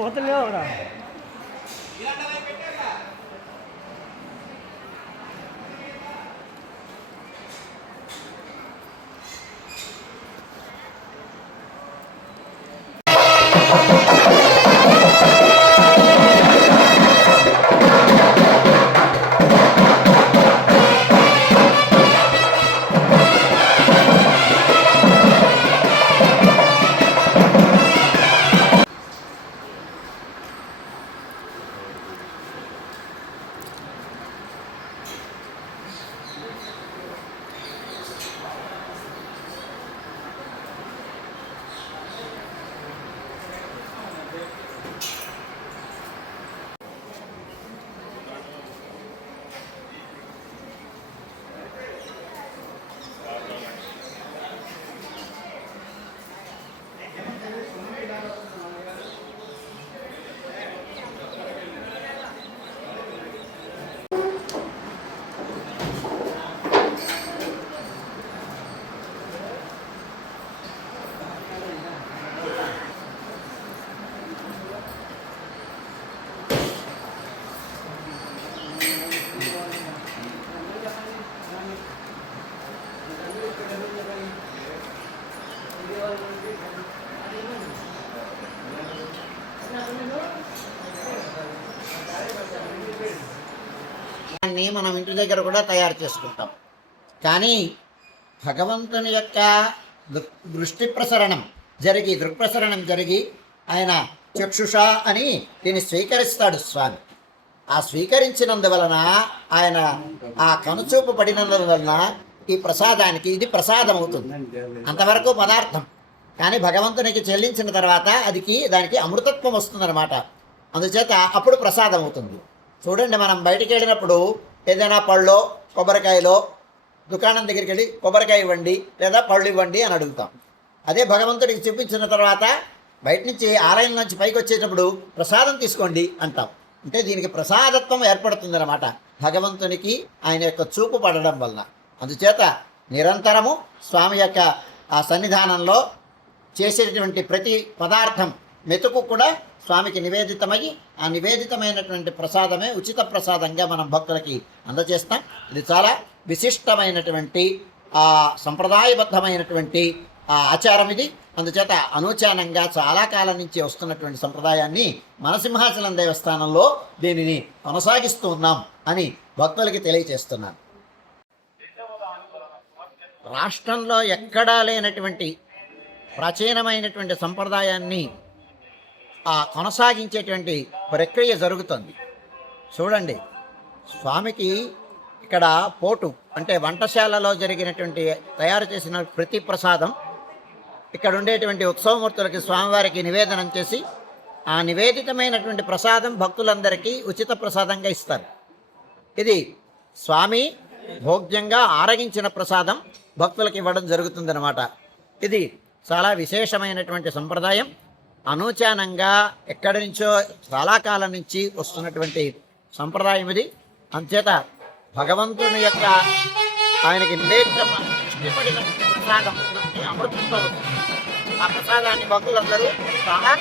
మొత్తం లేవరా మనం ఇంటి దగ్గర కూడా తయారు చేసుకుంటాం. కానీ భగవంతుని యొక్క దృష్టి ప్రసరణం జరిగి దృక్ప్రసరణం జరిగి ఆయన చక్షుష అని దీన్ని స్వీకరిస్తాడు స్వామి. ఆ స్వీకరించినందువలన ఆయన ఆ కనుచూపు పడినందువలన ఈ ప్రసాదానికి ఇది ప్రసాదం అవుతుంది. అంతవరకు పదార్థం, కానీ భగవంతునికి చెల్లించిన తర్వాత దానికి అమృతత్వం వస్తుందన్నమాట. అందుచేత అప్పుడు ప్రసాదం అవుతుంది. చూడండి, మనం బయటికి వెళ్ళినప్పుడు ఏదైనా పళ్ళో కొబ్బరికాయలో దుకాణం దగ్గరికి వెళ్ళి కొబ్బరికాయ ఇవ్వండి లేదా పళ్ళు ఇవ్వండి అని అడుగుతాం. అదే భగవంతుడికి చూపించిన తర్వాత బయట నుంచి ఆలయం నుంచి పైకి వచ్చేటప్పుడు ప్రసాదం తీసుకోండి అంటాం. అంటే దీనికి ప్రసాదత్వం ఏర్పడుతుందన్నమాట భగవంతునికి ఆయన యొక్క చూపు పడడం వలన. అందుచేత నిరంతరము స్వామి యొక్క ఆ సన్నిధానంలో చేసేటువంటి ప్రతి పదార్థం మెతుకు కూడా స్వామికి నివేదితమై ఆ నివేదితమైనటువంటి ప్రసాదమే ఉచిత ప్రసాదంగా మనం భక్తులకి అందజేస్తాం. ఇది చాలా విశిష్టమైనటువంటి సంప్రదాయబద్ధమైనటువంటి ఆచారం ఇది. అందుచేత అనూచానంగా చాలా కాలం నుంచి వస్తున్నటువంటి సంప్రదాయాన్ని మన సింహాచలం దేవస్థానంలో దీనిని కొనసాగిస్తూ ఉన్నాం అని భక్తులకి తెలియచేస్తున్నాను. రాష్ట్రంలో ఎక్కడా లేనటువంటి ప్రాచీనమైనటువంటి సంప్రదాయాన్ని కొనసాగించేటువంటి ప్రక్రియ జరుగుతుంది. చూడండి, స్వామికి ఇక్కడ పోటు అంటే వంటశాలలో జరిగినటువంటి తయారు చేసిన ప్రతి ప్రసాదం ఇక్కడ ఉండేటువంటి ఉత్సవమూర్తులకి స్వామివారికి నివేదనం చేసి ఆ నివేదితమైనటువంటి ప్రసాదం భక్తులందరికీ ఉచిత ప్రసాదంగా ఇస్తారు. ఇది స్వామి భోగ్యంగా ఆరగించిన ప్రసాదం భక్తులకు ఇవ్వడం జరుగుతుందన్నమాట. ఇది చాలా విశేషమైనటువంటి సంప్రదాయం. అనూచానంగా ఎక్కడి నుంచో చాలా కాలం నుంచి వస్తున్నటువంటి సంప్రదాయం ఇది. అంచేత భగవంతుని యొక్క ఆయనకి నివేదితమైన ప్రసాదం అమృతంతో ఆ ప్రసాదాన్ని భక్తులందరూ చాలా